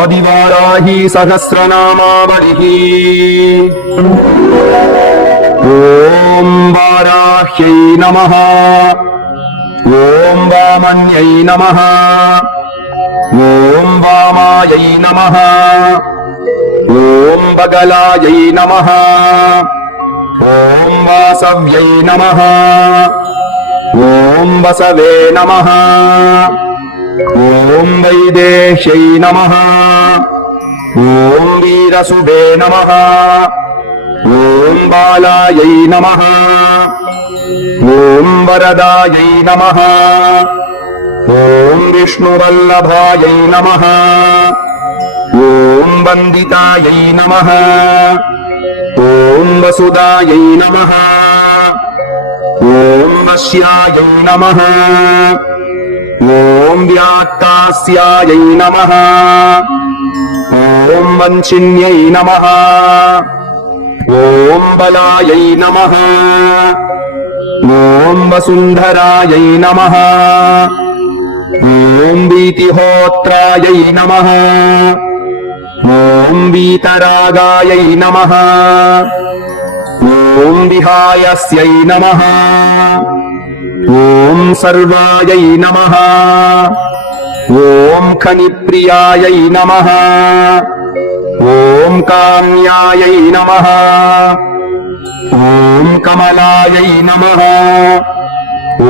आदिवाराही सहस्रनामावलिः। ॐ वाराह्यै नमः। ॐ वामन्यै नमः। ॐ वामायै नमः। ॐ बगलायै नमः। ॐ वासव्यै नमः। ॐ वसवे नमः। ॐ वैदेह्यै नमः। ॐ वीरसुभे नमः। ॐ बालायै नमः। ॐ वरदायै नमः। ॐ विष्णुवल्लभायै नमः। ॐ वन्दितायै नमः। ॐ वसुदायै नमः। ॐ वश्यायै नमः। ॐ व्यात्तास्यायै नमः। ॐ वञ्चिन्यै नमः। ॐ बलायै नमः। ॐ वसुन्धरायै नमः। ॐ वीतिहोत्रायै नमः। ॐ वीतरागायै नमः। ॐ विहायस्यै नमः। ॐ सर्वायै नमः। ॐ खनिप्रियायै नमः। ॐ काम्यायै नमः। ॐ कमलायै नमः।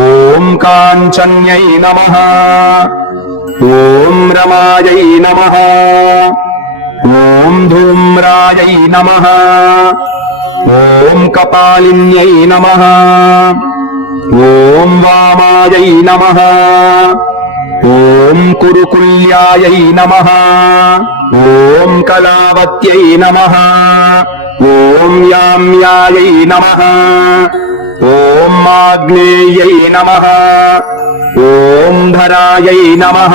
ॐ काञ्चन्यै नमः। ॐ रमायै नमः। ॐ धूम्रायै नमः। ॐ कपालिन्यै नमः। ॐ वामायै नमः। ॐ कुरुकुल्यायै नमः। ॐ कलावत्यै नमः। ॐ याम्यायै नमः। ॐ आग्नेयै नमः। ॐ धरायै नमः।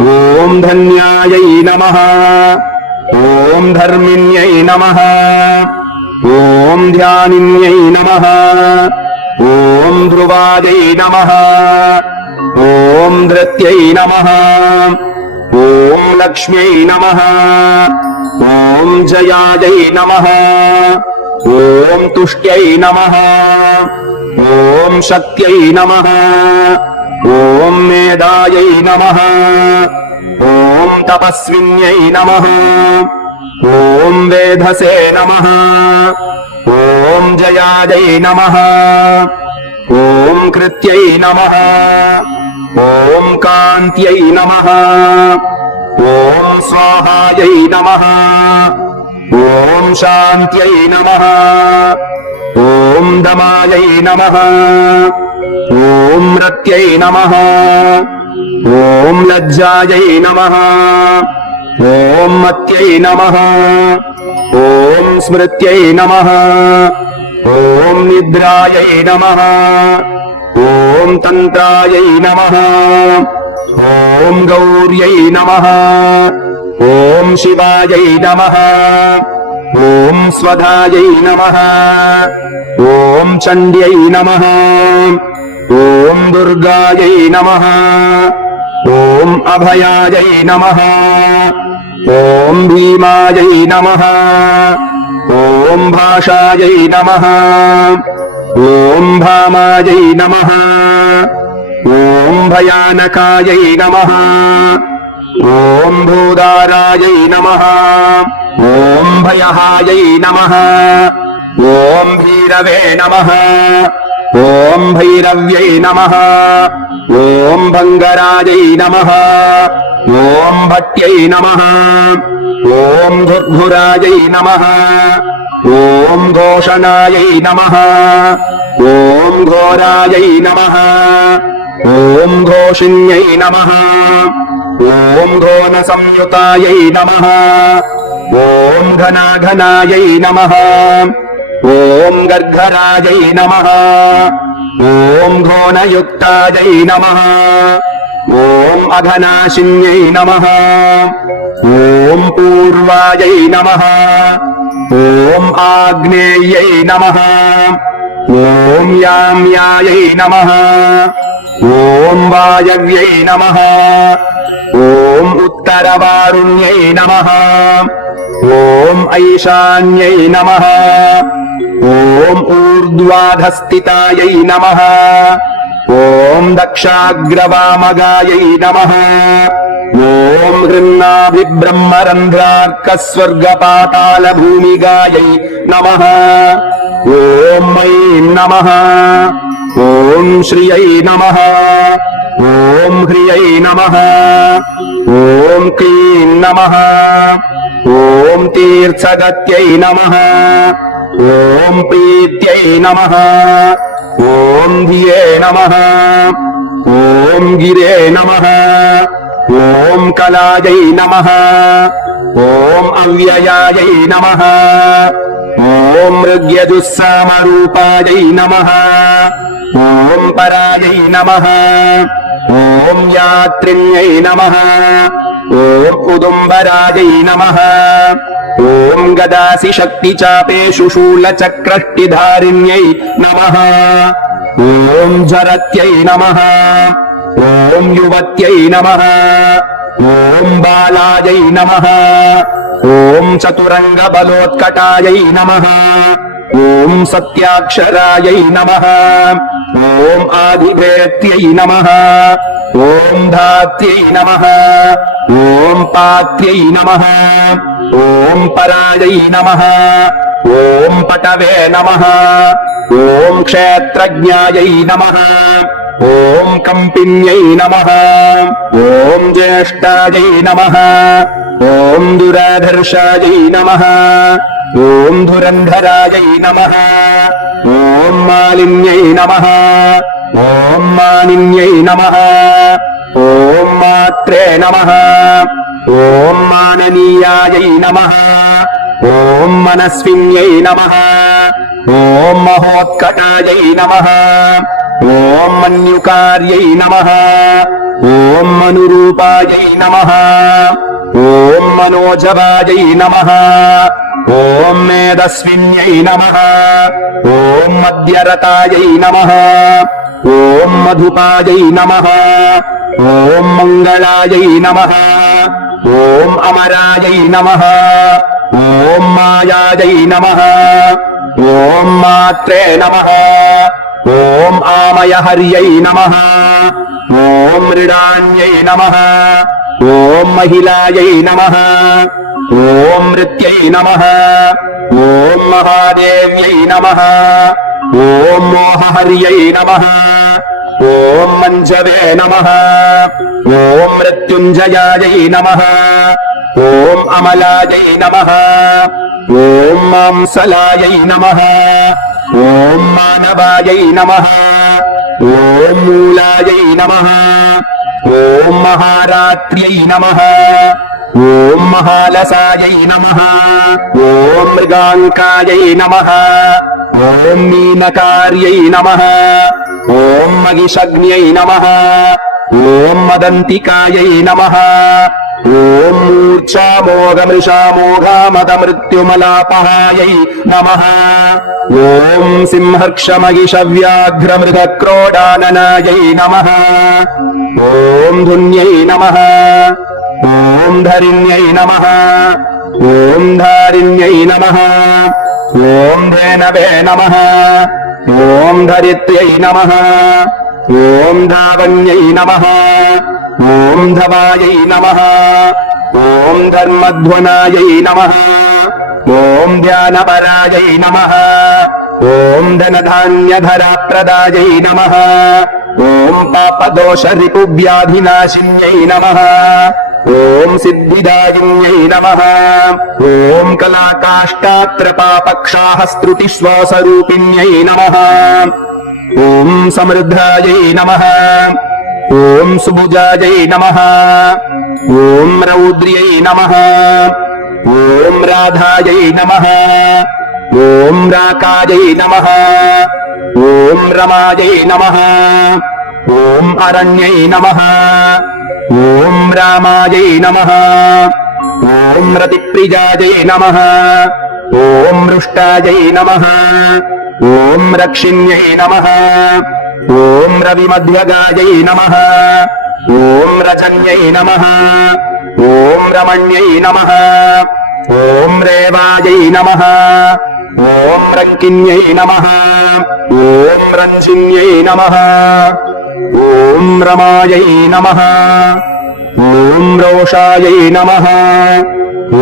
ॐ धन्यायै नमः। ॐ धर्मिण्यै नमः। ॐ ध्यानिन्यै नमः। ॐ ध्रुवायै नमः। ॐ धृत्यै नमः। ॐ लक्ष्म्यै नमः। ॐ जयायै नमः। ॐ तुष्ट्यै नमः। ॐ शक्त्यै नमः। ॐ मेधायै नमः। ॐ तपस्विन्यै नमः। ॐ वेधसे नमः। ॐ जयायै नमः। ॐ कृत्यै नमः। ॐ कान्त्यै नमः। ॐ स्वाहायै नमः। ॐ शान्त्यै नमः। ॐ दमायै नमः। ॐ रत्यै नमः। ॐ लज्जायै नमः। ॐ मत्यै नमः। ॐ स्मृत्यै नमः। ॐ निद्रायै नमः। ॐ तन्त्रायै नमः। ॐ गौर्यै नमः। ॐ शिवायै नमः। ॐ स्वधायै नमः। ॐ चण्ड्यै नमः। ॐ दुर्गायै नमः। ॐ अभयायै नमः। ॐ भीमायै नमः। ॐ भाषायै नमः। ॐ भामायै नमः। ॐ भयानकायै नमः। ॐ भूदारायै नमः। ॐ भयहायै नमः। ॐ भीरवे नमः। ॐ भैरव्यै नमः। ॐ भङ्गरायै नमः। ॐ भट्यै नमः। ॐ धुर्धुरायै नमः। ॐ घोषणायै नमः। ॐ घोरायै नमः। ॐ घोषिन्यै नमः। ॐ घोनसंयुतायै नमः। ॐ घनाघनायै नमः। ॐ गर्घरायै नमः। ॐ घोनयुक्तायै नमः। ॐ अघनाशिन्यै नमः। ॐ पूर्वायै नमः। ॐ आग्नेयै नमः। ॐ याम्यायै नमः ॐ वायव्यै नमः ॐ उत्तरवारुण्यै नमः ॐ ऐशान्यै नमः ॐ ऊर्ध्वाधस्थितायै नमः ॐ दक्षाग्रवामगायै नमः ॐ हृन्नाभिब्रह्मरन्ध्रार्कस्वर्गपातालभूमिगायै नमः ॐ मयीं नमः ॐ श्रियै नमः ॐ ह्रियै नमः ॐ क्लीं नमः ॐ तीर्थगत्यै नमः ॐ प्रीत्यै नमः ॐ धिये नमः ॐ गिरे नमः ॐ कलायै नमः ॐ अव्ययायै नमः ॐ मृग्यजुस्सामरूपायै नमः ॐ परायै नमः ॐ यात्रिण्यै नमः ॐ उदुम्बरायै नमः ॐ गदासि शक्तिचापेषु शूलचक्रष्टिधारिण्यै नमः ॐ जरत्यै नमः ॐ युवत्यै नमः ॐ बालायै नमः ॐ चतुरङ्गबलोत्कटायै नमः ॐ सत्याक्षरायै नमः ॐ आदिभेत्यै नमः ॐ धात्यै नमः ॐ पात्यै नमः ॐ परायै नमः ॐ पटवे नमः ॐ क्षेत्रज्ञायै नमः ॐ कम्पिन्यै नमः ॐ ज्येष्ठायै नमः ॐ दुराधर्षायै नमः ॐ धुरन्धरायै नमः ॐ मालिन्यै नमः ॐ मानिन्यै नमः ॐ मात्रे नमः ॐ माननीयायै नमः ॐ मनस्विन्यै नमः ॐ महोत्कटायै नमः ॐ मन्युकार्यै नमः ॐ मनुरूपायै नमः ॐ मनोजवायै नमः ॐ मेदस्विन्यै नमः ॐ मध्यरतायै नमः ॐ मधुपायै नमः ॐ मङ्गलायै नमः ॐ अमरायै नमः ॐ मायायै नमः ॐ मात्रे नमः ॐ आमयहर्यै नमः ॐ मृडान्यै नमः ॐ महिलायै नमः ॐ मृत्यै नमः ॐ महादेव्यै नमः ॐ मोहहर्यै नमः ॐ मञ्जवे नमः ॐ मृत्युञ्जयायै नमः ॐ अमलायै नमः ॐ मांसलायै नमः ॐ मानवायै नमः ॐ मूलायै नमः ॐ महारात्र्यै नमः ॐ महालसायै नमः ॐ मृगाङ्कायै नमः ॐ मीनकार्यै नमः ॐ महिषग्न्यै नमः ॐ मदन्तिकायै नमः ॐ मूर्च्छामोघमृषामोघामदमृत्युमलापहायै नमः ॐ सिंहर्षमगिषव्याघ्रमृगक्रोडाननायै नमः ॐ धुन्यै नमः ॐ धरिण्यै नमः ॐ धारिण्यै नमः ॐ धेनवे नमः ॐ धरित्र्यै नमः ॐ धावन्यै नमः ॐ धवायै नमः ॐ धर्मध्वनायै नमः ॐ ध्यानपरायै नमः ॐ धनधान्यधरप्रदायै नमः ॐ पापदोषरिपुव्याधिनाशिन्यै नमः ॐ सिद्धिदायिन्यै नमः ॐ कलाकाष्ठात्रपापक्षाहस्त्रुतिश्वासरूपिण्यै नमः ॐ समृद्धायै नमः ॐ सुभुजायै नमः ॐ रौद्र्यै नमः ॐ राधायै नमः ॐ राकायै नमः ॐ रमायै नमः ॐ अरण्यै नमः ॐ रामायै नमः ॐ रतिप्रियायै नमः ॐ मृष्टायै नमः ॐ रक्षिण्यै नमः ॐ रविमध्यगायै नमः ॐ रजन्यै नमः ॐ रमण्यै नमः ॐ रेवायै नमः ॐ रङ्किन्यै नमः ॐ रञ्जिन्यै नमः ॐ रमायै नमः ॐ रोषायै नमः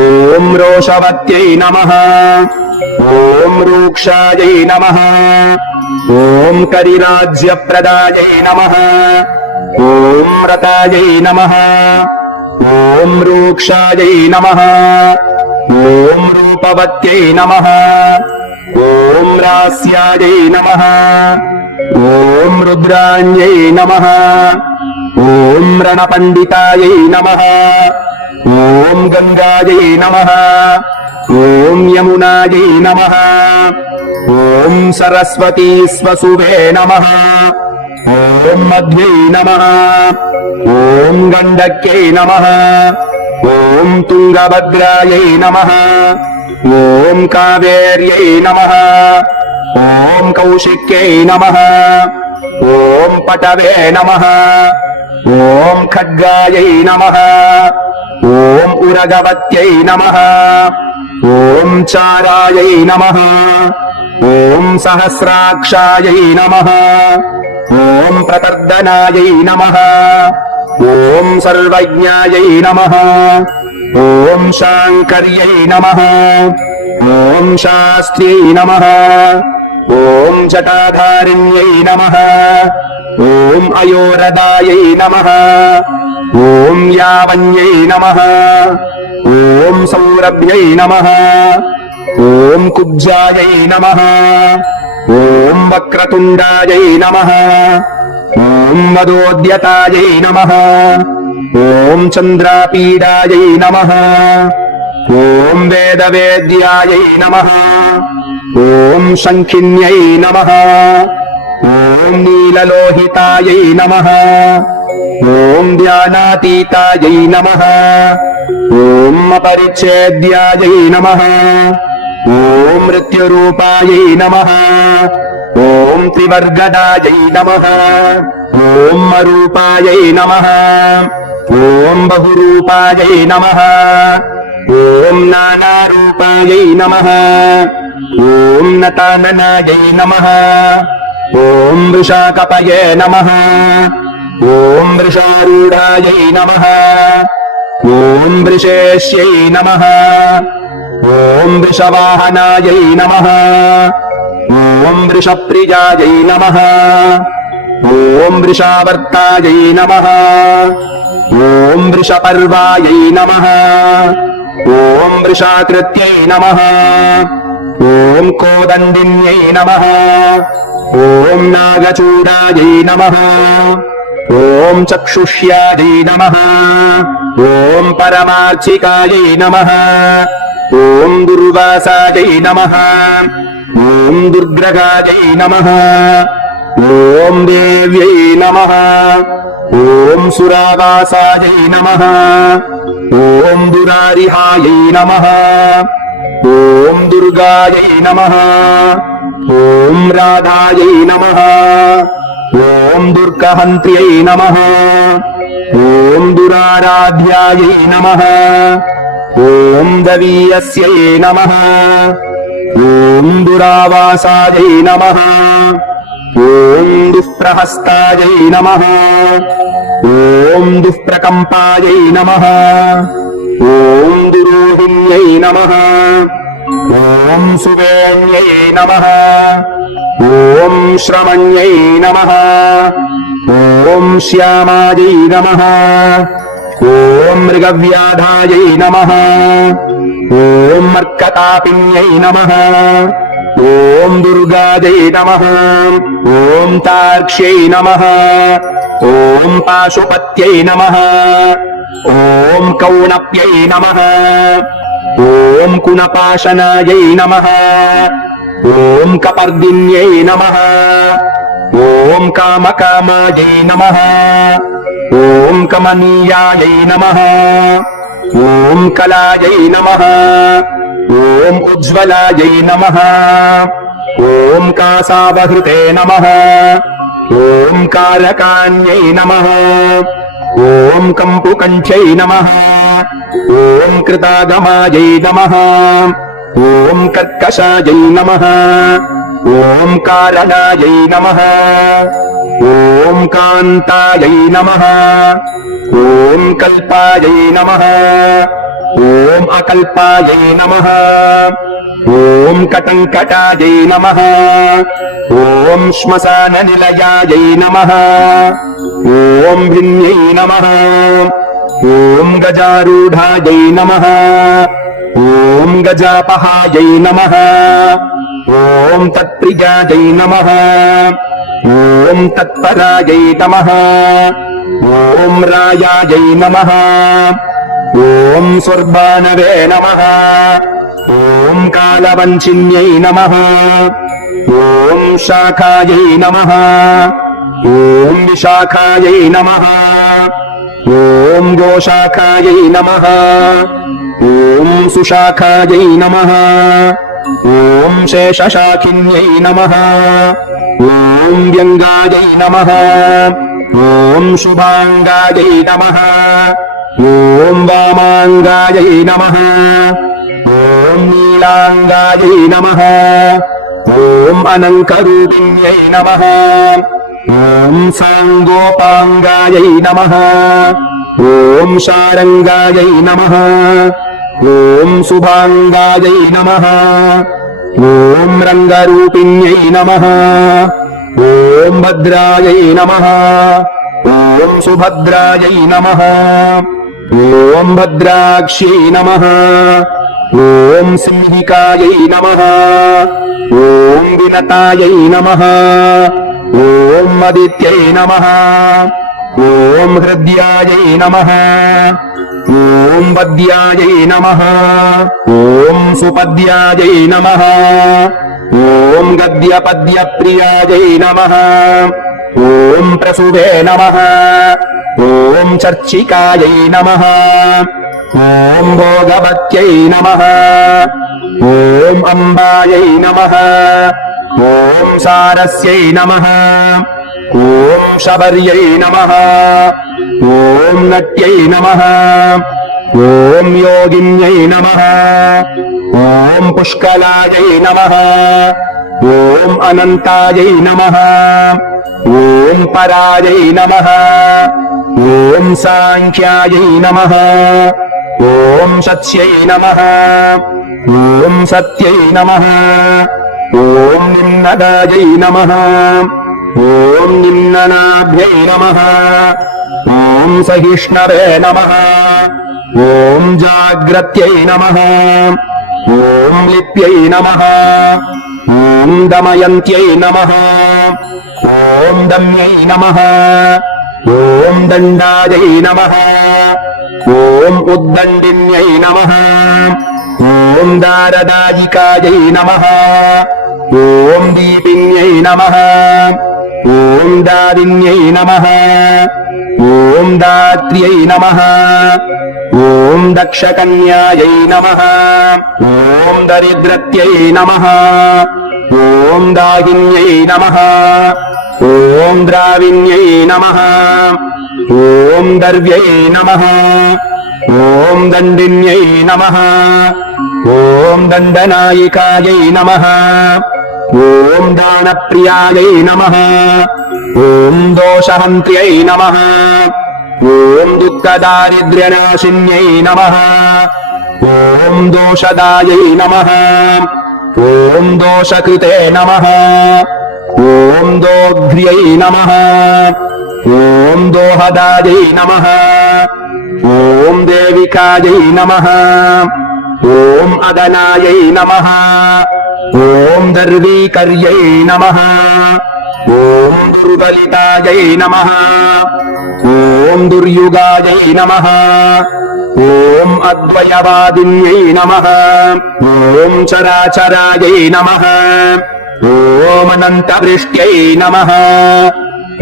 ॐ रोषवत्यै नमः ॐ रूक्षायै नमः ॐ करिराज्यप्रदायै नमः ॐ रतायै नमः ॐ रूक्षायै नमः ॐ रूपवत्यै नमः ॐ रास्यायै नमः ॐ रुद्राण्यै नमः ॐ रणपण्डितायै नमः ॐ गङ्गायै नमः ॐ यमुनायै नमः ॐ सरस्वती स्वसुवे नमः ॐ मध्यै नमः ॐ गण्डक्यै नमः ॐ तुङ्गभद्रायै नमः ॐ कावेर्यै नमः ॐ कौशिक्यै नमः ॐ पटवे नमः ॐ खड्गायै नमः ॐ उरगवत्यै नमः ॐ चारायै नमः ॐ सहस्राक्षायै नमः ॐ प्रतर्दनायै नमः ॐ सर्वज्ञायै नमः ॐ शाङ्कर्यै नमः ॐ शास्त्र्यै नमः ॐ जटाधारिण्यै नमः ॐ अयोरदायै नमः ॐ यावन्यै नमः ॐ सौरभ्यै नमः ॐ कुब्जायै नमः ॐ वक्रतुण्डायै नमः ॐ मदोद्यतायै नमः ॐ चन्द्रापीडायै नमः ॐ वेदवेद्यायै नमः ॐ शङ्खिन्यै नमः ॐ नीललोहितायै नमः ॐ ध्यानातीतायै नमः ॐ अपरिच्छेद्यायै नमः ॐ मृत्युरूपायै नमः ॐ त्रिवर्गदायै नमः ॐ अरूपायै नमः ॐ बहुरूपायै नमः ॐ नानारूपायै नमः ॐ नताननायै नमः ॐ वृषाकपये नमः ॐ वृषारूढायै नमः ॐ वृषेश्यै नमः ॐ वृषवाहनायै नमः ॐ वृषप्रियायै नमः ॐ वृषावर्तायै नमः ॐ वृषपर्वायै नमः ॐ वृषाकृत्यै नमः ॐ कोदण्डिन्यै नमः ॐ नागचूडायै नमः ॐ चक्षुष्यायै नमः ॐ परमार्चिकायै नमः ॐ दुर्वासायै नमः ॐ दुर्ग्रगायै नमः ॐ देव्यै नमः ॐ सुरावासायै नमः ॐ दुरारिहायै नमः ॐ दुर्गायै नमः ॐ राधायै नमः ॐ दुर्गहन्त्र्यै नमः ॐ दुराराध्यायै नमः ॐ दवीयस्यै नमः ॐ दुरावासायै नमः ॐ दुःप्रहस्तायै नमः ॐ दुःप्रकम्पायै नमः ॐ दुरोहिण्यै नमः ॐ सुवेण्यै नमः ॐ श्रमण्यै नमः ॐ श्यामायै नमः ॐ मृगव्याधायै नमः ॐ मर्कतापिन्यै नमः ॐ दुर्गायै नमः ॐ तार्क्ष्यै नमः ॐ पाशुपत्यै नमः ॐ कौणप्यै नमः ॐ कुणपाशनायै नमः ॐ कपर्दिन्यै नमः ॐ कामकामायै नमः ॐ कमनीयायै नमः ॐ कलायै नमः ॐ उज्ज्वलायै नमः ॐ कासावहृते नमः ॐ कारकान्यै नमः ॐ कम्पुकण्ठ्यै नमः ॐ कृतागमायै नमः ॐ कर्कशायै नमः ॐ कारणायै नमः ॐ कान्तायै नमः ॐ कल्पायै नमः ॐ अकल्पायै नमः ॐ कटङ्कटायै नमः ॐ श्मशाननिलयायै नमः ॐ भिन्यै नमः ॐ गजारूढायै नमः ॐ गजापहायै नमः ॐ तत्प्रियायै नमः ॐ तत्परायै नमः ॐ रायायै नमः ॐ स्वर्बाणवे नमः ॐ कालवञ्चिन्यै नमः ॐ शाखायै नमः ॐ विशाखायै नमः ॐ गोशाखायै नमः ॐ सुशाखायै नमः ॐ शेषशाखिन्यै नमः ॐ व्यङ्गायै नमः ॐ शुभाङ्गायै नमः ॐ वामाङ्गायै नमः ॐ नीलाङ्गायै नमः ॐ अनङ्करूपिण्यै नमः ॐ साङ्गोपाङ्गायै नमः ॐ शारङ्गायै नमः ॐ शुभाङ्गायै नमः ॐ रङ्गरूपिण्यै नमः ॐ भद्रायै नमः ॐ सुभद्रायै नमः ॐ भद्राक्ष्यै नमः ॐ सिंहिकायै नमः ॐ विनतायै नमः ॐ मदित्यै नमः ॐ हृद्यायै नमः ॐ वद्यायै नमः ॐ सुपद्यायै नमः ॐ गद्यपद्यप्रियायै नमः ॐ प्रसुवे नमः ॐ चर्चिकायै नमः ॐ भोगवत्यै नमः ॐ अम्बायै नमः ॐ सारस्यै नमः ॐ शबर्यै नमः ॐ नट्यै नमः ॐ योगिन्यै नमः ॐ पुष्कलायै नमः ॐ अनन्तायै नमः ॐ परायै नमः ॐ साङ्ख्यायै नमः ॐ सत्यै नमः ॐ सत्यै नमः ॐ निम्नदायै नमः ॐ निम्ननाभ्यै नमः ॐ सहिष्णवे नमः ॐ जाग्रत्यै नमः ॐ लिप्यै नमः ॐ दमयन्त्यै नमः ॐ दम्यै नमः ॐ दण्डायै नमः ॐ उद्दण्डिन्यै नमः ॐ दारदायिकायै नमः ॐ दीपिन्यै नमः ॐ दादिन्यै नमः ॐ दात्र्यै नमः ॐ दक्षकन्यायै नमः ॐ दरिद्रत्यै नमः ॐ दाहिन्यै नमः ॐ द्राविण्यै नमः ॐ दर्व्यै नमः ॐ दण्डिन्यै नमः ॐ दण्डनायिकायै नमः ॐ दानप्रियायै नमः ॐ दोषहन्त्र्यै नमः ॐ दुःखदारिद्र्यनाशिन्यै नमः ॐ दोषदायै नमः ॐ दोषकृते नमः ॐ दोघ्र्यै नमः ॐ दोहदायै नमः ॐ देविकायै नमः ॐ अदनायै नमः ॐ दर्वीकर्यै नमः ॐ दुर्बलितायै नमः ॐ दुर्युगायै नमः ॐ अद्वयवादिन्यै नमः ॐ चराचरायै नमः ॐ अनन्तवृष्ट्यै नमः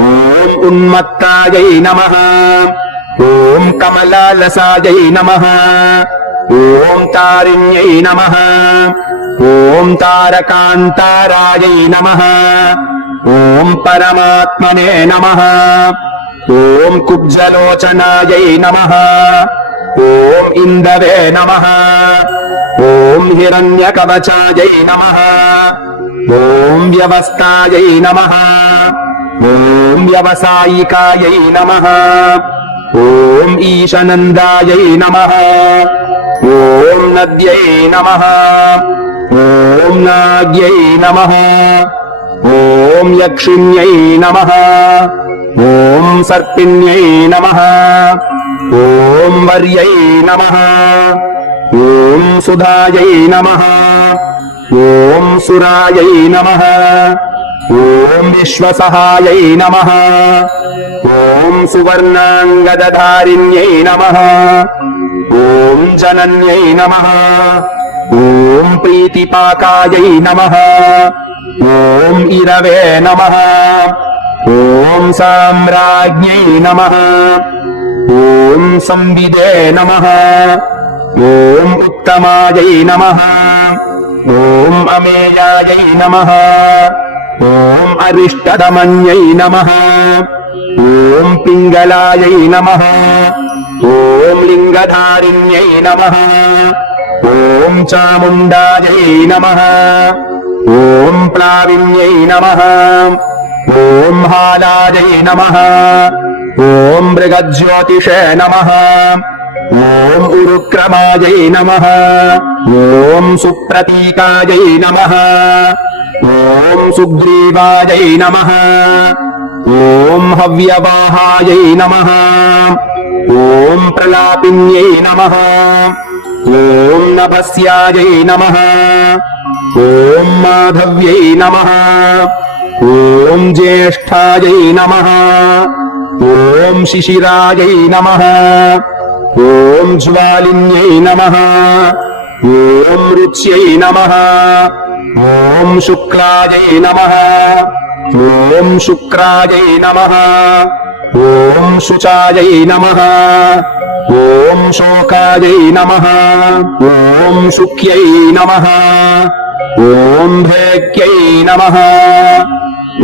ॐ उन्मत्तायै नमः ॐ कमलालसायै नमः ॐ तारिण्यै नमः ॐ तारकान्तारायै नमः ॐ परमात्मने नमः ॐ कुब्जलोचनायै नमः ॐ इन्दवे नमः ॐ हिरण्यकवचायै नमः ॐ व्यवस्थायै नमः ॐ व्यवसायिकायै नमः ॐ ईशनन्दायै नमः ॐ नद्यै नमः ॐ नाग्यै नमः ॐ यक्षिण्यै नमः ॐ सर्पिण्यै नमः ॐ वर्यै नमः ॐ सुधायै नमः ॐ सुरायै नमः ॐ विश्वसहायै नमः ॐ सुवर्णाङ्गदधारिण्यै नमः ॐ जनन्यै नमः ॐ प्रीतिपाकायै नमः ॐ इरवे नमः ॐ साम्राज्ञै नमः ॐ संविदे नमः ॐ उत्तमायै नमः ॐ अमेयायै नमः ॐ अरिष्टदमन्यै नमः ॐ पिङ्गलायै नमः ॐ लिङ्गधारिण्यै नमः ॐ चामुण्डायै नमः ॐ प्लाविन्यै नमः ॐ हालायै नमः ॐ मृगज्योतिषे नमः ॐ उरुक्रमायै नमः ॐ सुप्रतीकायै नमः ॐ सुग्रीवायै नमः ॐ हव्यवाहायै नमः ॐ प्रलापिन्यै नमः ॐ नभस्यायै नमः ॐ माधव्यै नमः ॐ ज्येष्ठायै नमः ॐ शिशिरायै नमः ॐ ज्वालिन्यै नमः ॐ रुच्यै नमः ॐ शुक्लायै नमः ॐ शुक्रायै नमः ॐ शुचायै नमः ॐ शोकायै नमः ॐ शुक्यै नमः ॐ भेक्यै नमः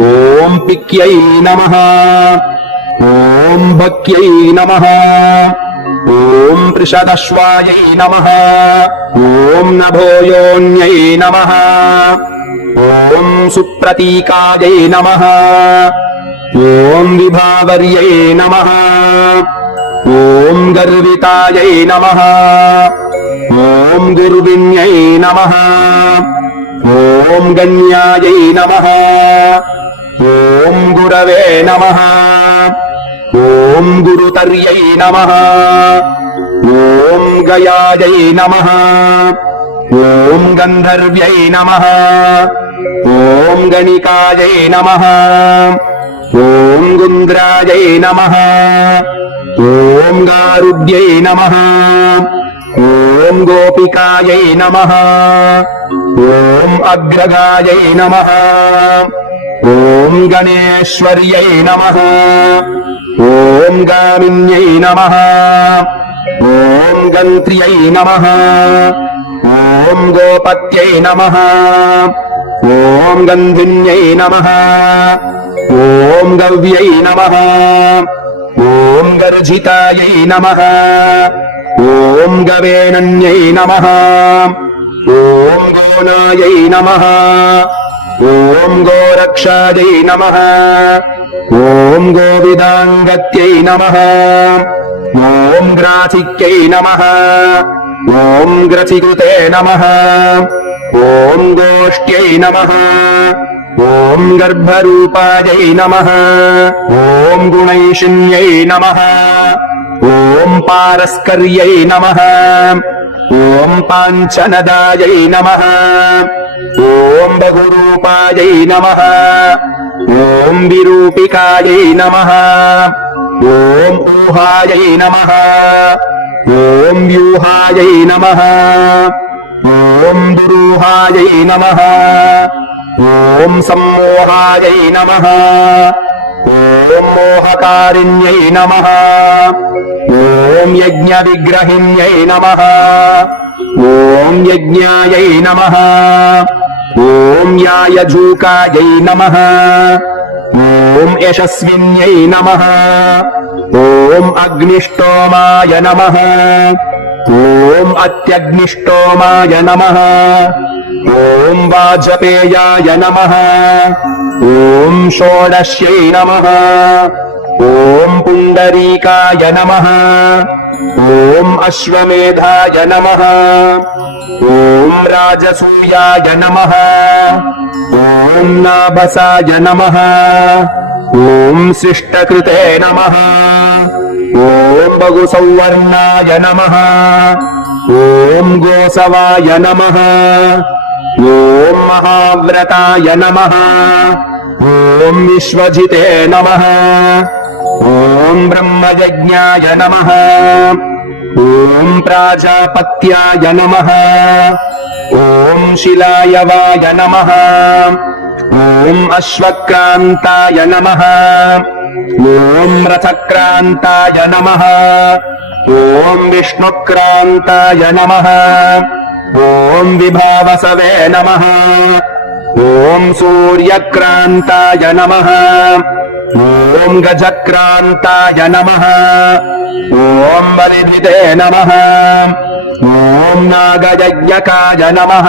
ॐ पिक्यै नमः ॐ भक्यै नमः ॐ पृषदश्वायै नमः ॐ नभोयोन्यै नमः ॐ सुप्रतीकायै नमः ॐ विभावर्यै नमः ॐ गर्वितायै नमः ॐ गुरुविन्यै नमः ॐ गण्यायै नमः ॐ गुरवे नमः ॐ गुरुतर्यै नमः ॐ गयायै नमः ॐ गन्धर्व्यै नमः ॐ गणिकायै नमः ॐ गुन्द्रायै नमः ॐ गारुड्यै नमः ॐ गोपिकायै नमः ॐ अग्रगायै नमः ॐ गणेश्वर्यै नमः ॐ गामिन्यै नमः ॐ गन्त्र्यै नमः ॐ गोपत्यै नमः ॐ गन्धिन्यै नमः ॐ गव्यै नमः ॐ गर्जितायै नमः ॐ गवेनन्यै नमः ॐ गोनायै नमः ॐ गोरक्षायै नमः ॐ गोविदाङ्गत्यै नमः ॐ ग्राथिक्यै नमः ॐ ग्रथिकृते नमः ॐ गोष्ट्यै नमः ॐ गर्भरूपायै नमः ॐ गुणैशिन्यै नमः ॐ पारस्कर्यै नमः ॐ पाञ्चनदायै नमः ॐ बहुरूपायै नमः ॐ विरूपिकायै नमः ॐ ऊहायै नमः ॐ व्यूहायै नमः ॐ दुरूहायै नमः ॐ सम्मोहायै नमः ॐ मोहकारिण्यै नमः ॐ यज्ञविग्रहिण्यै नमः ॐ यज्ञायै नमः ॐ यायजूकायै नमः ॐ यशस्विन्यै नमः ॐ अग्निष्टोमाय नमः ॐ अत्यग्निष्टोमाय नमः ॐ वाजपेयाय नमः ॐ षोडश्यै नमः ॐ पुण्डरीकाय नमः ॐ अश्वमेधाय नमः ॐ राजसूयाय नमः ॐ नाभसाय नमः ॐ शिष्टकृते नमः ॐ बहुसौवर्णाय नमः ॐ गोसवाय नमः ॐ महाव्रताय नमः ॐ विश्वजिते नमः ॐ ब्रह्मयज्ञाय नमः ॐ प्राजापत्याय नमः ॐ शिलायवाय नमः ॐ अश्वक्रान्ताय नमः ॐ रथक्रान्ताय नमः ॐ विष्णुक्रान्ताय नमः ॐ विभावसवे नमः ॐ सूर्यक्रान्ताय नमः ॐ गजक्रान्ताय नमः ॐ वरिधिते नमः ॐ नागयज्ञकाय नमः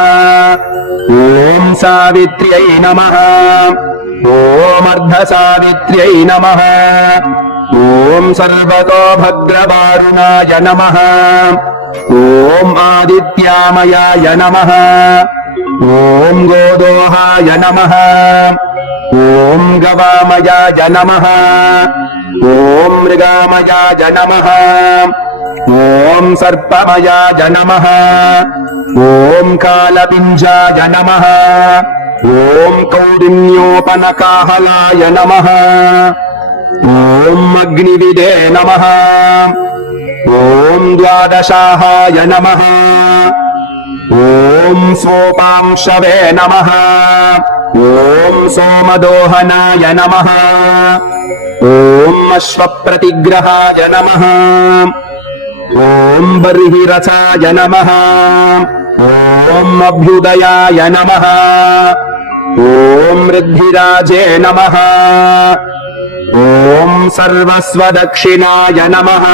ॐ सावित्र्यै नमः ॐ अर्धसावित्र्यै नमः ॐ सर्वतो भद्रवारुणाय नमः ॐ आदित्यामयाय नमः ॐ गोदोहाय नमः ॐ गवामयाय नमः ॐ मृगामयाय नमः ॐ सर्पमयाय नमः ॐ कालपिञ्जाय नमः ॐ कौंडिन्योपनकाहलाय नमः ॐ अग्निविदे नमः ॐ द्वादशाहाय नमः ॐ सोपांशवे नमः ॐ सोमदोहनाय नमः ॐ अश्वप्रतिग्रहाय नमः ॐ बर्हिरसाय नमः ॐ अभ्युदयाय नमः ॐ वृद्धिराजे नमः ॐ सर्वस्वदक्षिणाय नमः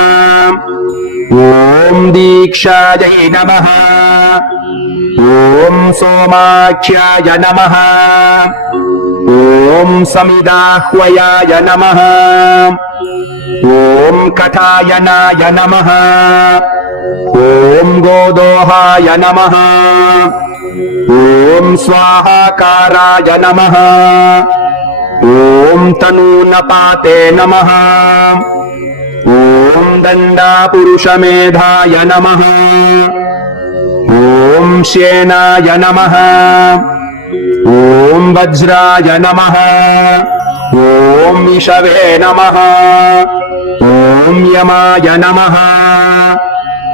ॐ दीक्षायै नमः ॐ सोमाख्याय नमः ॐ समिदाह्वयाय नमः ॐ कटायनाय नमः ॐ गोदोहाय नमः ॐ स्वाहाकाराय नमः ॐ तनूनपाते नमः ॐ दण्डापुरुषमेधाय नमः ॐ श्येनाय नमः ॐ वज्राय नमः ॐ इषवे नमः ॐ यमाय नमः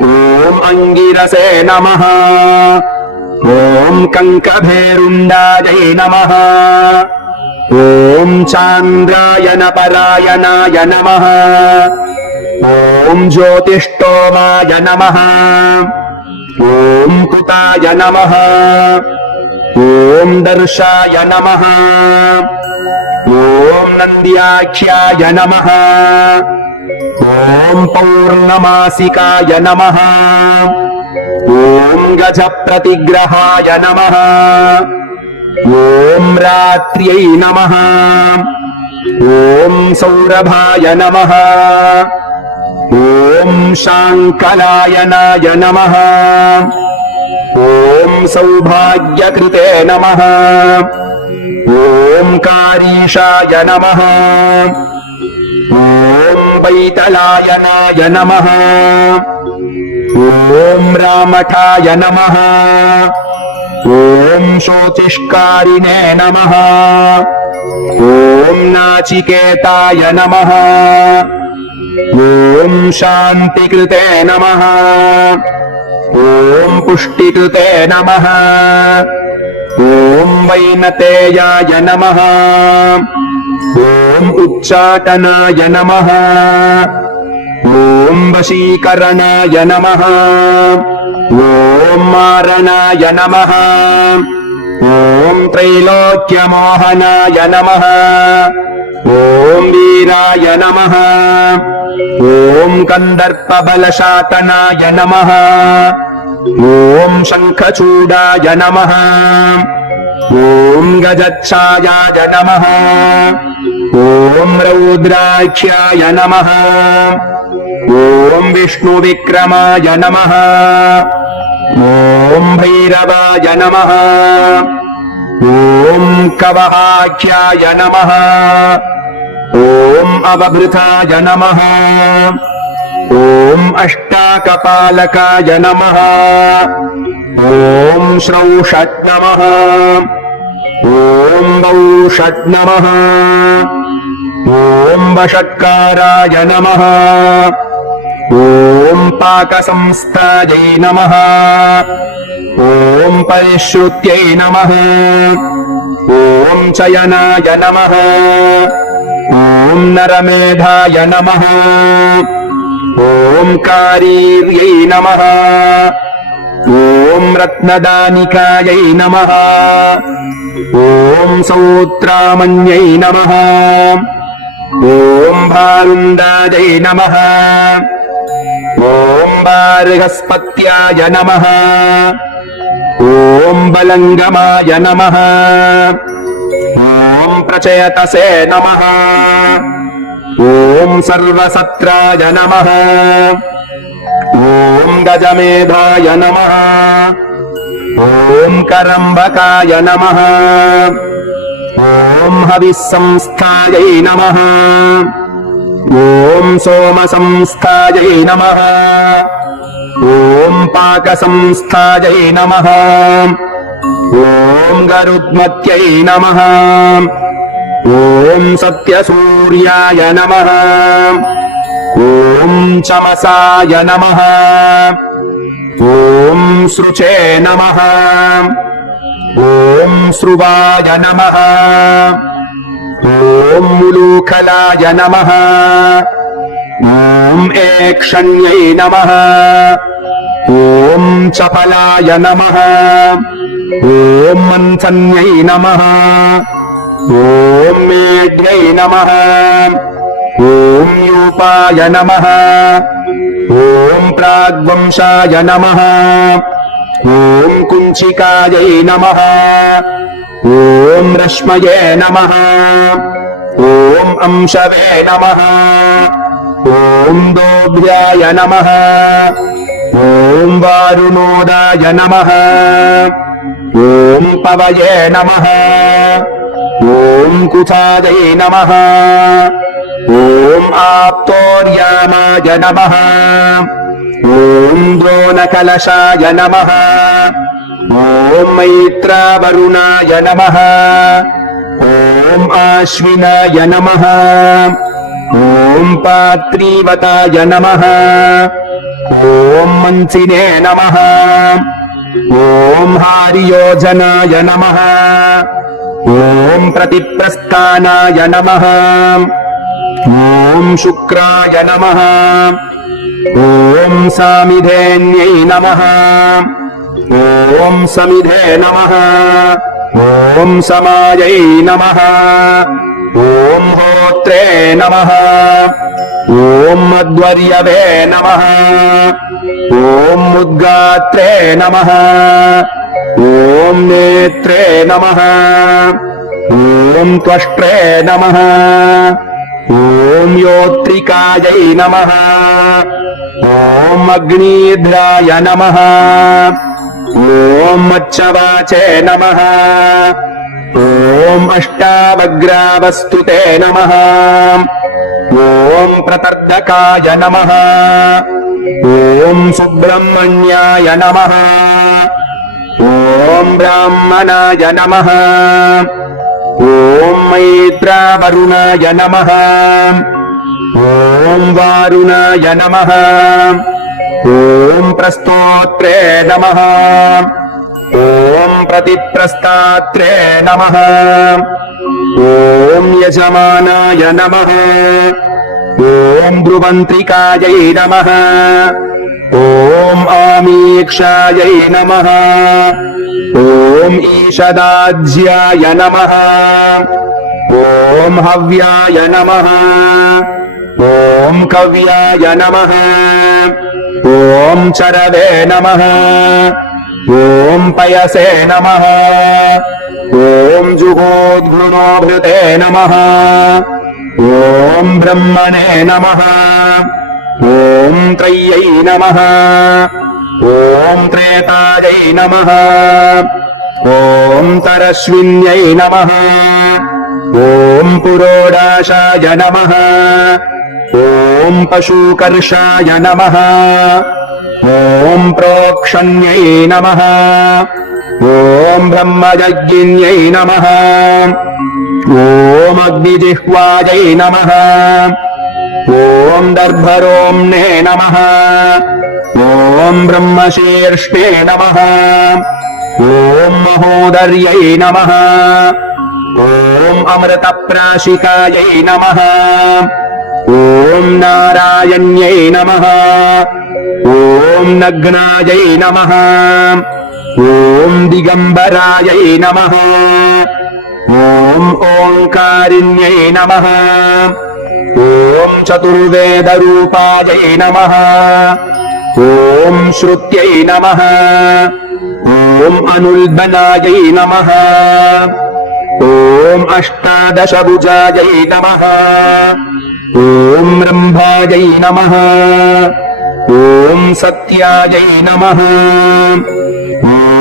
ॐ अङ्गिरसे नमः ॐ कङ्कभेरुण्डायै नमः ॐ चान्द्रायनपरायणाय नमः ॐ ज्योतिष्टोमाय नमः ॐ कृताय नमः ॐ दर्शाय नमः ॐ नन्द्याख्याय नमः ॐ पौर्णमासिकाय नमः ॐ गजप्रतिग्रहाय नमः ॐ रात्र्यै नमः ॐ सौरभाय नमः ॐ शाङ्कलायनाय नमः ॐ सौभाग्यकृते नमः ॐ कारीशाय नमः ॐ पैतलायनाय नमः ॐ रामठाय नमः ॐ शोचिष्कारिणे नमः ॐ नाचिकेताय नमः ॐ शान्तिकृते नमः ॐ पुष्टिकृते नमः ॐ वैनतेयाय नमः ॐ उच्चाटनाय नमः ॐ वशीकरणाय नमः ॐ मारणाय नमः ॐ त्रैलोक्यमोहनाय नमः ॐ वीराय नमः ॐ कन्दर्पबलशातनाय नमः ॐ शङ्खचूडाय नमः ॐ गजच्छायाय नमः ॐ रौद्राक्ष्याय नमः ॐ विष्णुविक्रमाय नमः ॐ भैरवाय नमः ॐ कवहाख्याय नमः ॐ अवभृताय नमः ॐ अष्टाकपालकाय नमः ॐ श्रौषट् नमः ॐ वौषट् नमः ॐ वषट्काराय नमः ॐ पाकसंस्थायै नमः ॐ परिश्रुत्यै नमः ॐ चयनाय नमः ॐ नरमेधाय नमः ॐ कारीर्यै नमः ॐ रत्नदानिकायै नमः ॐ सौत्रामन्यै नमः ॐ भारुण्डायै नमः ॐ बार्हस्पत्याय नमः ॐ बलङ्गमाय नमः ॐ प्रचयतसे नमः ॐ सर्वसत्राय नमः ॐ गजमेधाय नमः ॐ करम्बकाय नमः ॐ हविस्संस्थायै नमः ॐ सोमसंस्थायै नमः ॐ पाकसंस्थायै नमः ॐ गरुत्मत्यै नमः ॐ सत्यसूर्याय नमः ॐ चमसाय नमः ॐ सृचे नमः ॐ स्रुवाय नमः ॐ मुलूखलाय नमः ॐ एक्ष्ण्यै नमः ॐ चपलाय नमः ॐ मन्थन्यै नमः ॐ मेढ्यै नमः ॐ यूपाय नमः ॐ प्राग्वंशाय नमः ॐ कुञ्चिकायै नमः ॐ रश्मये नमः ॐ अंशवे नमः ॐ दोभ्याय नमः ॐ वारुणोदाय नमः ॐ पवये नमः ॐ कुचायै नमः ॐ आप्तोर्यामाय नमः ॐ द्रोणकलशाय नमः ॐ मैत्रावरुणाय नमः ॐ आश्विनाय नमः ॐ पात्रीवताय नमः ॐ मन्सिने नमः ॐ हारियोजनाय नमः ॐ प्रतिप्रस्थानाय नमः ॐ शुक्राय नमः ॐ सामिधेन्यै नमः ॐ समिधे नमः ॐ समायै नमः ॐ होत्रे नमः ॐ मध्वर्यवे नमः ॐ मुद्गात्रे नमः ॐ नेत्रे नमः ॐ त्वष्ट्रे नमः ॐ योत्रिकायै नमः ॐ अग्नीध्राय नमः ॐ मच्छवाचे नमः ॐ अष्टावग्रावस्तुते नमः ॐ प्रतर्दकाय नमः ॐ सुब्रह्मण्याय नमः ॐ ब्राह्मणाय नमः ॐ मैत्रावरुणाय नमः ॐ वारुणाय नमः ॐ प्रस्तोत्रे नमः ॐ प्रतिप्रस्तात्रे नमः। ॐ यजमानाय नमः। ॐ ध्रुवन्त्रिकायै नमः। ॐ आमीक्षायै नमः। ॐ ईषदाज्याय नमः। ॐ हव्याय नमः। ॐ कव्याय नमः। ॐ चरवे नमः। ॐ पयसे नमः। ॐ जुहोद्गुणोभृते नमः। ॐ ब्रह्मणे नमः। ॐ त्रय्यै नमः। ॐ त्रेतायै नमः। ॐ तरश्विन्यै नमः। ॐ पुरोडाशाय नमः। ॐ पशुकर्षाय नमः। ॐ प्रोक्षण्यै नमः। ॐ ब्रह्मयज्ञिन्यै नमः। ॐ अग्निजिह्वायै नमः। ॐ दर्भरोम्णे नमः। ॐ ब्रह्मशीर्ष्णे नमः। ॐ महोदर्यै नमः। ॐ अमृतप्राशिकायै नमः। ॐ नारायण्यै नमः। ॐ नग्नायै नमः। ॐ दिगम्बरायै नमः। ॐ ओङ्कारिण्यै नमः। ॐ चतुर्वेदरूपायै नमः। ॐ श्रुत्यै नमः। ॐ अनुल्बनायै नमः। ॐ अष्टादशभुजायै नमः। ॐ रम्भायै नमः। ॐ सत्यायै नमः।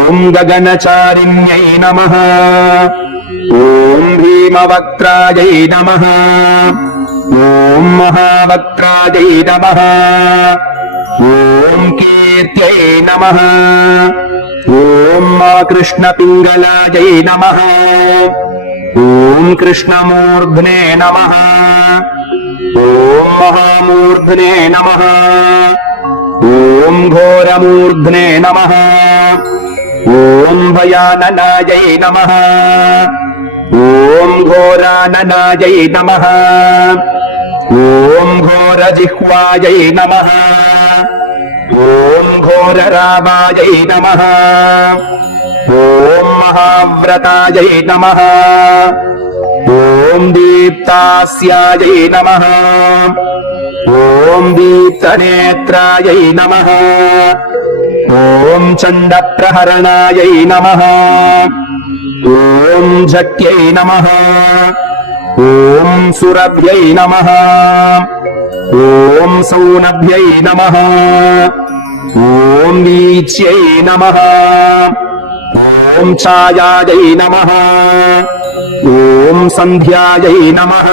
ॐ गगनचारिण्यै नमः। ॐ भीमवक्त्रायै नमः। ॐ महावक्त्रायै नमः। ॐ कीर्त्यै नमः। ॐ कृष्णपिङ्गलायै नमः। ॐ कृष्णमूर्ध्ने नमः। ॐ महामूर्ध्ने नमः। ॐ घोरमूर्ध्ने नमः। ॐ भयाननायै नमः। ॐ घोराननायै नमः। ॐ घोरजिह्वायै नमः। ॐ घोररावायै नमः। ॐ महाव्रतायै नमः। ॐ दीप्तास्यायै नमः। ॐ दीप्तनेत्रायै नमः। ॐ चण्डप्रहरणायै नमः। ॐ झट्यै नमः। ॐ सुरभ्यै नमः। ॐ सौनभ्यै नमः। ॐ वीच्यै नमः। ॐ छायायै नमः। ॐ सन्ध्यायै नमः।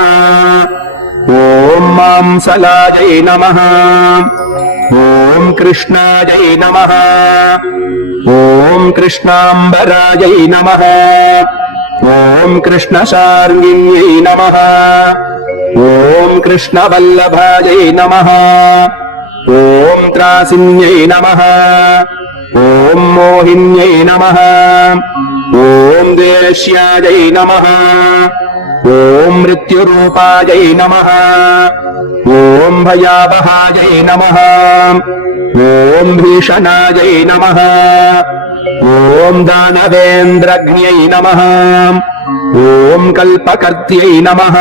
ॐ मांसलायै नमः। ॐ कृष्णायै नमः। ॐ कृष्णाम्बरायै नमः। ॐ कृष्णशार्ङ्गिन्यै नमः। ॐ कृष्णवल्लभायै नमः। ॐ त्रासिन्यै नमः। ॐ मोहिन्यै नमः। ॐ देश्यायै नमः। ॐ मृत्युरूपायै नमः। ॐ भयावहायै नमः। ॐ भीषणायै नमः। ॐ दानवेन्द्रज्ञै नमः। ॐ कल्पकर्त्यै नमः।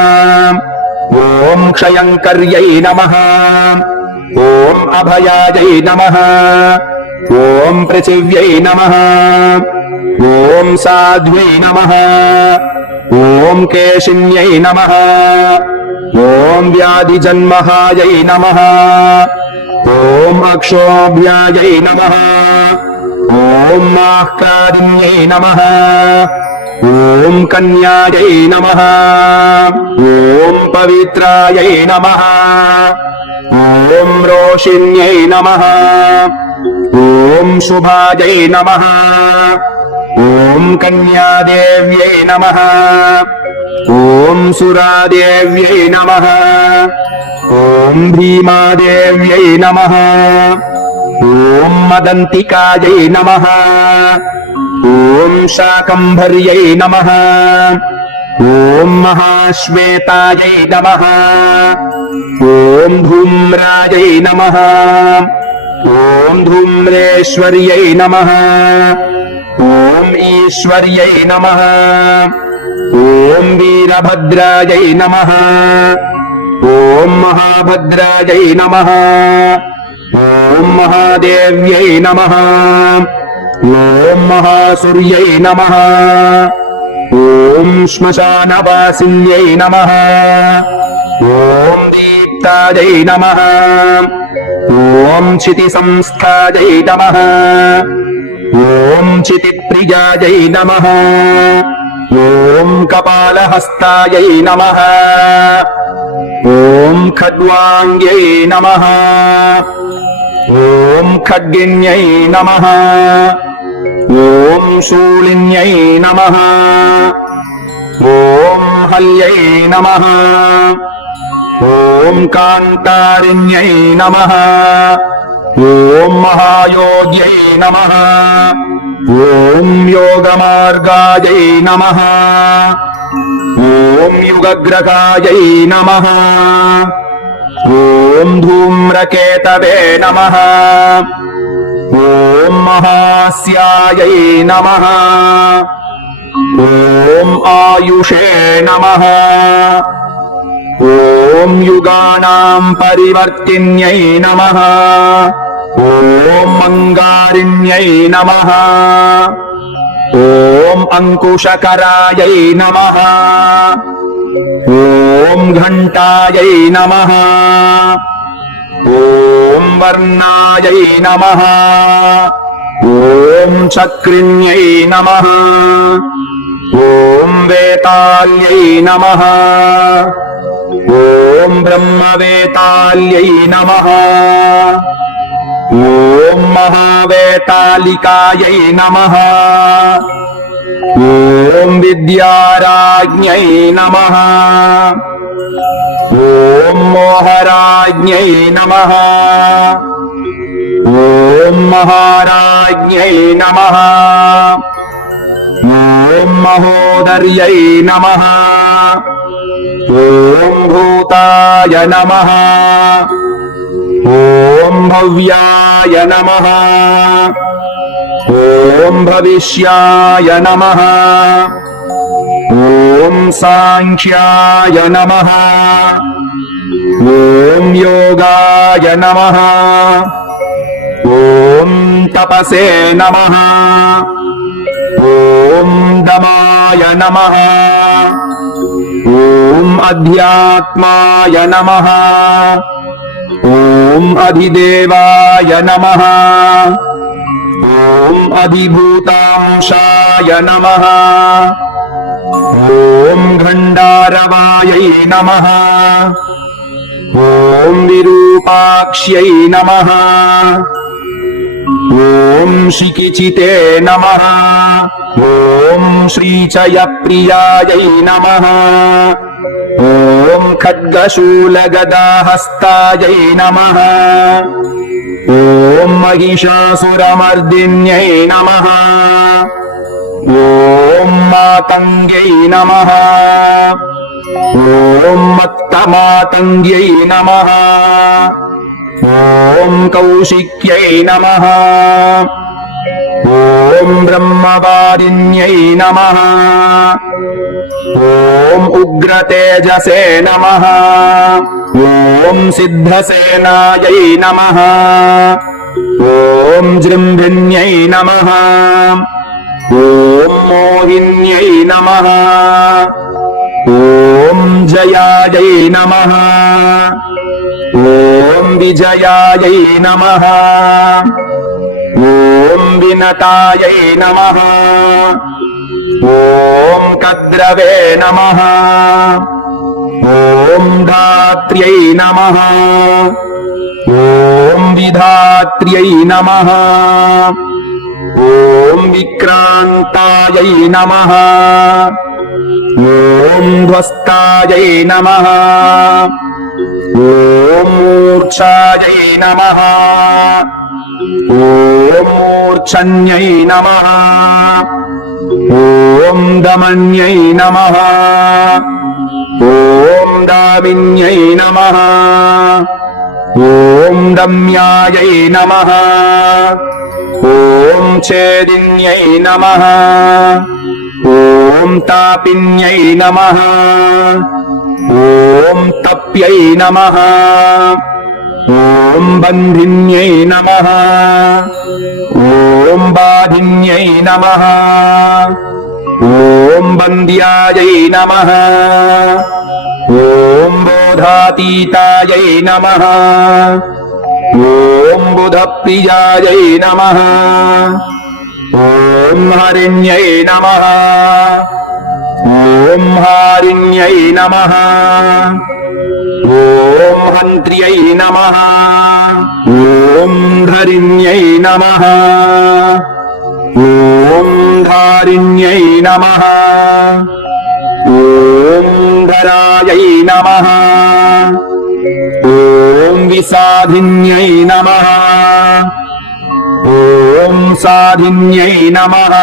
ॐ क्षयङ्कर्यै नमः। ॐ अभयायै नमः। ॐ पृथिव्यै नमः। ॐ साध्व्यै नमः। ॐ केशिन्यै नमः। ॐ व्याधिजन्महायै नमः। ॐ अक्षोभ्यायै नमः। ॐ माह्कारिण्यै नमः। ॐ कन्यायै नमः। ॐ पवित्रायै नमः। ॐ रोषिण्यै नमः। ॐ शुभायै नमः। ॐ कन्यादेव्यै नमः। ॐ सुरादेव्यै नमः। ॐ भीमादेव्यै नमः। ॐ मदन्तिकायै नमः। ॐ शाकम्भर्यै नमः ॐ महाश्वेतायै नमः ॐ धूम्रायै नमः ॐ धूम्रेश्वर्यै नमः ॐ ईश्वर्यै नमः ॐ वीरभद्रायै नमः ॐ महाभद्रायै नमः ॐ महादेव्यै नमः ॐ महासूर्यै नमः ॐ श्मशानवासिन्यै नमः ॐ दीप्तायै नमः ॐ क्षितिसंस्थायै नमः ॐ क्षितिप्रियायै नमः ॐ कपालहस्तायै नमः ॐ खड्वाङ्ग्यै नमः ॐ खड्गिन्यै नमः ॐ शूलिन्यै नमः ॐ हल्यै नमः ॐ कान्तारिण्यै नमः ॐ महायोग्यै नमः ॐ योगमार्गायै नमः ॐ युगग्रहायै नमः ॐ धूम्रकेतवे नमः ॐ महास्यायै नमः ॐ आयुषे नमः ॐ युगानां परिवर्तिन्यै नमः ॐ अङ्गारिण्यै नमः ॐ अङ्कुशकरायै नमः ॐ घण्टायै नमः ॐ वर्णायै नमः ॐ चक्रिण्यै नमः ॐ वेताल्यै नमः ॐ ब्रह्मवेताल्यै नमः ॐ महावेतालिकायै नमः ॐ विद्याराज्ञै नमः ॐ मोहराज्ञै नमः ॐ महाराज्ञै नमः ॐ महोदर्यै नमः ॐ भूताय नमः ॐ भव्याय नमः ॐ भविष्याय नमः ॐ साङ्ख्याय नमः ॐ योगाय नमः ॐ तपसे नमः ॐ दमाय नमः ॐ अध्यात्माय नमः ॐ अधिदेवाय नमः ॐ अधिभूतांशाय नमः ॐ घण्डारवायै नमः ॐ विरूपाक्ष्यै नमः ॐ शिकिचिते नमः ॐ श्रीचयप्रियायै नमः ॐ खड्गशूलगदाहस्तायै नमः ॐ महिषासुरमर्दिन्यै नमः ॐ मातङ्ग्यै नमः ॐ मत्तमातङ्ग्यै नमः ॐ कौशिक्यै नमः ॐ ब्रह्मवारिण्यै नमः ॐ उग्रतेजसे नमः ॐ सिद्धसेनायै नमः ॐ जृम्भिन्यै नमः ॐ मोहिन्यै नमः ॐ जयायै नमः ॐ विजयायै नमः ॐ विनतायै नमः ॐ कद्रवे नमः ॐ धात्र्यै नमः ॐ विधात्र्यै नमः ॐ विक्रान्तायै नमः ॐ ध्वस्तायै नमः ॐ मूर्च्छायै नमः ॐ मूर्च्छन्यै नमः ॐ दमन्यै नमः ॐ दामिन्यै नमः ॐ दम्यायै नमः ॐ छेदिन्यै नमः ॐ तापिन्यै नमः ॐ तप्यै नमः ॐ बन्धिन्यै नमः ॐ बाधिन्यै नमः ॐ बन्द्यायै नमः ॐ बोधातीतायै नमः ॐ बुधप्रियायै नमः ॐ हरिण्यै नमः ॐ हारिण्यै नमः ॐ हन्त्र्यै नमः ॐ धरिण्यै नमः ॐ धारिण्यै नमः ॐ धरायै नमः ॐ विसाधिन्यै नमः ॐ साधिन्यै नमः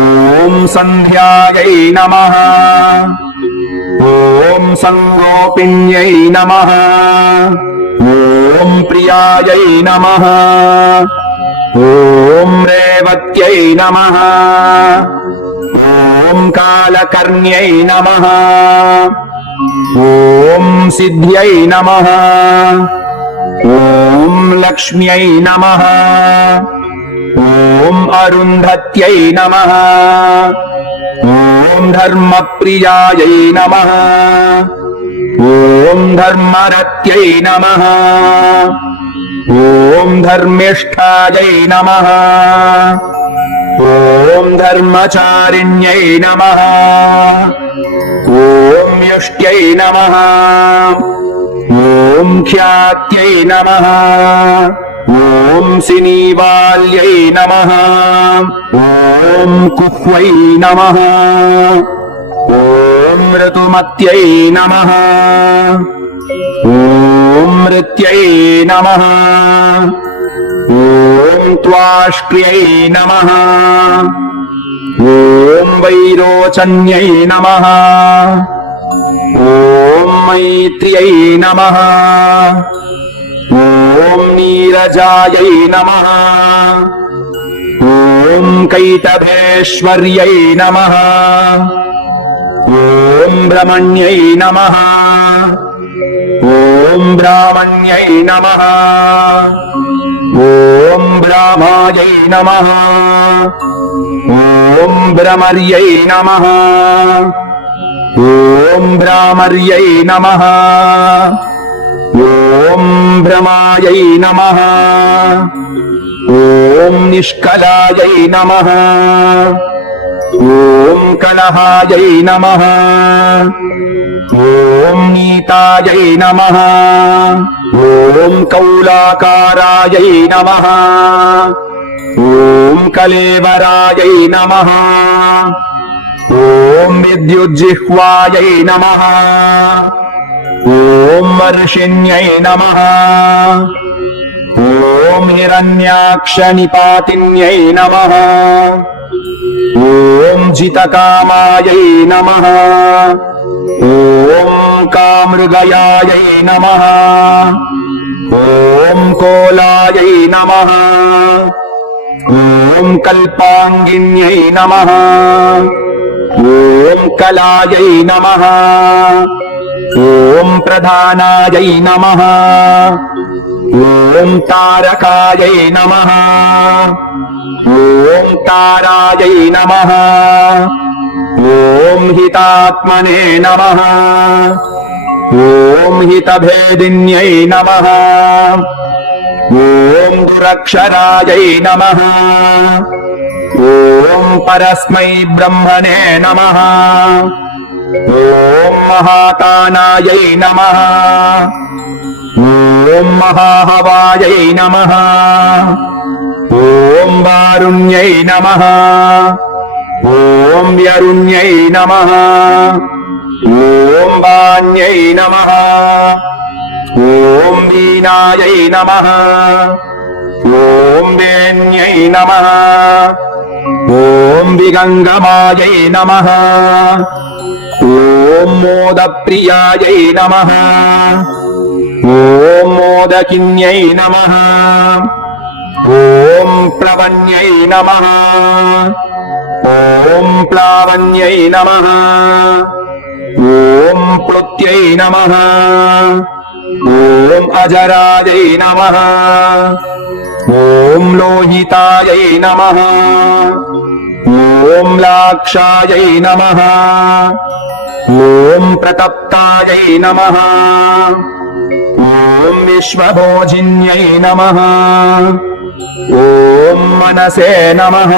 ॐ सन्ध्यायै नमः ॐ सङ्गोपिन्यै नमः ॐ प्रियायै नमः ॐ रेवत्यै नमः ॐ कालकर्ण्यै नमः ॐ सिद्ध्यै नमः ॐ लक्ष्म्यै नमः ॐ अरुन्धत्यै नमः ॐ धर्मप्रियायै नमः ॐ धर्मरत्यै नमः ॐ धर्मिष्ठायै नमः ॐ धर्मचारिण्यै नमः ॐ यष्ट्यै नमः ॐ ख्यात्यै नमः ॐ सिनीवाल्यै नमः ॐ कुह्वै नमः ॐ ऋतुमत्यै नमः ॐ मृत्यै नमः ॐ त्वाष्ट्र्यै नमः ॐ वैरोचन्यै नमः ॐ मैत्र्यै नमः ॐ नीरजायै नमः ॐ कैटभेश्वर्यै नमः ॐ ब्रह्मण्यै नमः ॐ ब्राह्मण्यै नमः ॐ ब्राह्मायै नमः ॐ ब्रह्मर्यै नमः ॐ ब्राह्मर्यै नमः ॐ ब्रह्मायै नमः ॐ निष्कलायै नमः ॐ कलहायै नमः ॐ नीतायै नमः ॐ कौलाकारायै नमः ॐ कलेवरायै नमः ॐ विद्युज्जिह्वायै नमः ॐ वर्षिण्यै नमः ॐ हिरण्याक्षनिपातिन्यै नमः ॐ जितकामायै नमः ॐ कामृगयायै नमः ॐ कोलायै नमः ॐ कल्पाङ्गिन्यै नमः ॐ कलायै नमः ॐ प्रधानायै नमः ॐ तारकायै नमः ॐ तारायै नमः ॐ हितात्मने नमः ॐ हितभेदिन्यै नमः ॐ दुरक्षरायै नमः ॐ परस्मै ब्रह्मणे नमः ॐ महाकानायै नमः ॐ महाहवायै नमः ॐ वारुण्यै नमः ॐ व्यरुण्यै नमः ॐ वाण्यै नमः ॐ वीणायै नमः ॐ वेण्यै नमः ॐ विगङ्गमायै नमः ॐ मोदप्रियायै नमः ॐ मोदकिन्यै नमः ॐ प्लवन्यै नमः ॐ प्लावन्यै नमः ॐ प्लुत्यै नमः ॐ अजरायै नमः ॐ लोहितायै नमः ॐ लाक्षायै नमः ॐ प्रतप्तायै नमः ॐ विश्वभोजिन्यै नमः ॐ मनसे नमः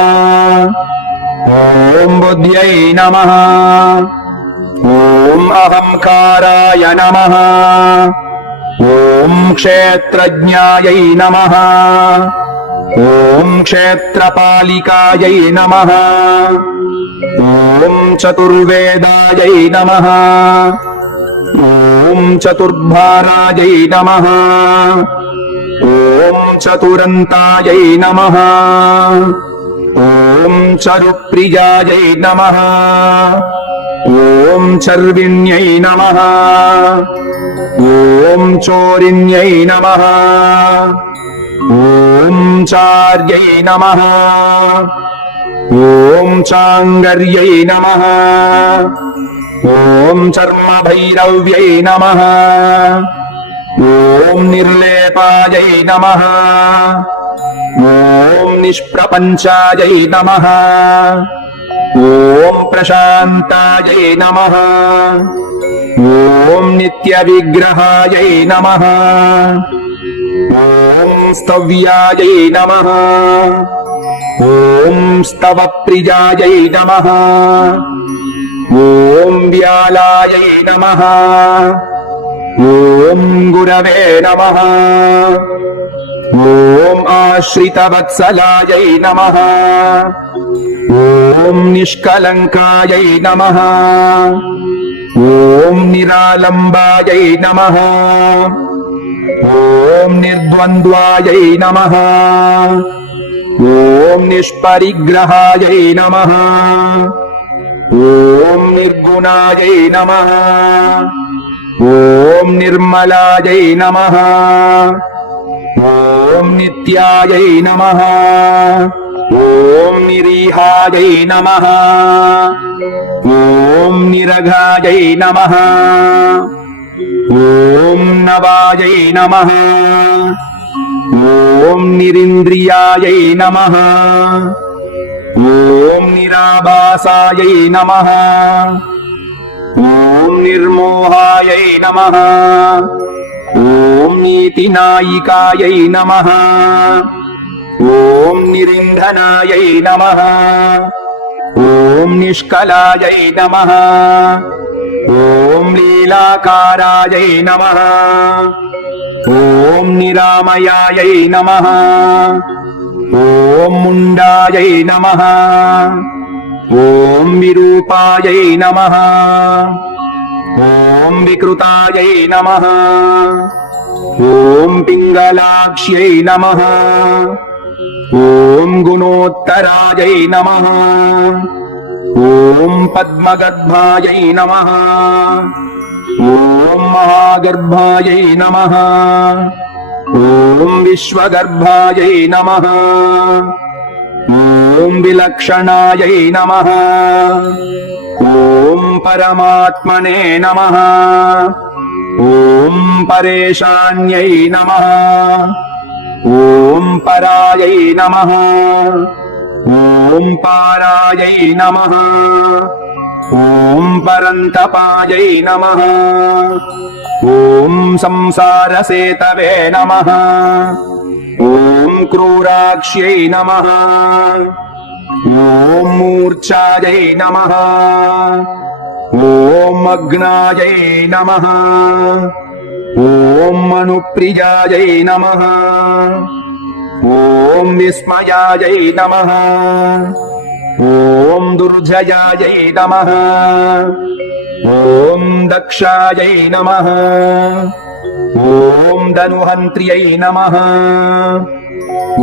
ॐ बुद्ध्यै नमः ॐ अहङ्काराय नमः ॐ क्षेत्रज्ञायै नमः ॐ क्षेत्रपालिकायै नमः ॐ चतुर्वेदायै नमः ॐ चतुर्भारायै नमः ॐ चतुरन्तायै नमः ॐ चरुप्रियायै नमः ॐ चर्विण्यै नमः ॐ चोरिण्यै नमः ॐ चार्यै नमः ॐ चाङ्गर्यै नमः ॐ चर्मभैरव्यै नमः ॐ निर्लेपायै नमः ॐ निष्प्रपञ्चायै नमः ॐ प्रशान्तायै नमः ॐ नित्यविग्रहायै नमः ॐ स्तव्यायै नमः ॐ स्तवप्रियायै नमः ॐ व्यालायै नमः ॐ गुरवे नमः ॐ आश्रितवत्सलायै नमः ॐ निष्कलङ्कायै नमः ॐ निरालम्बायै नमः ॐ निर्द्वन्द्वायै नमः ॐ निष्परिग्रहायै नमः ॐ निर्गुणायै नमः ॐ निर्मलायै नमः ॐ नित्यायै नमः ॐ निरीहायै नमः ॐ निरघायै नमः ॐ नवायै नमः ॐ निरिन्द्रियायै नमः ॐ निराभासायै नमः ॐ निर्मोहायै नमः ॐ नीतिनायिकायै नमः ॐ निरिन्धनायै नमः ॐ निष्कलायै नमः ॐ लीलाकारायै नमः ॐ निरामयायै नमः ॐ मुण्डायै नमः ॐ विरूपायै नमः ॐ विकृतायै नमः ॐ पिङ्गलाक्ष्यै नमः ॐ गुणोत्तरायै नमः ॐ पद्मगर्भायै नमः ॐ महागर्भायै नमः ॐ विश्वगर्भायै नमः ॐ विलक्षणायै नमः ॐ परमात्मने नमः ॐ परेशान्यै नमः ॐ परायै नमः ॐ पारायै नमः ॐ परन्तपायै नमः ॐ संसारसेतवे नमः ॐ क्रूराक्ष्यै नमः ॐ मूर्च्छायै नमः ॐ अग्नायै नमः ॐ मनुप्रियायै नमः ॐ विस्मयायै नमः ॐ दुर्जयायै नमः ॐ दक्षायै नमः ॐ धनुहन्त्र्यै नमः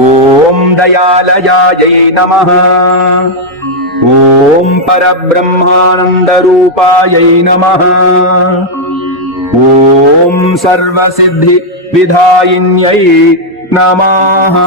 ॐ दयालयायै नमः ॐ परब्रह्मानन्दरूपायै नमः ॐ सर्वसिद्धिविधायिन्यै नमः।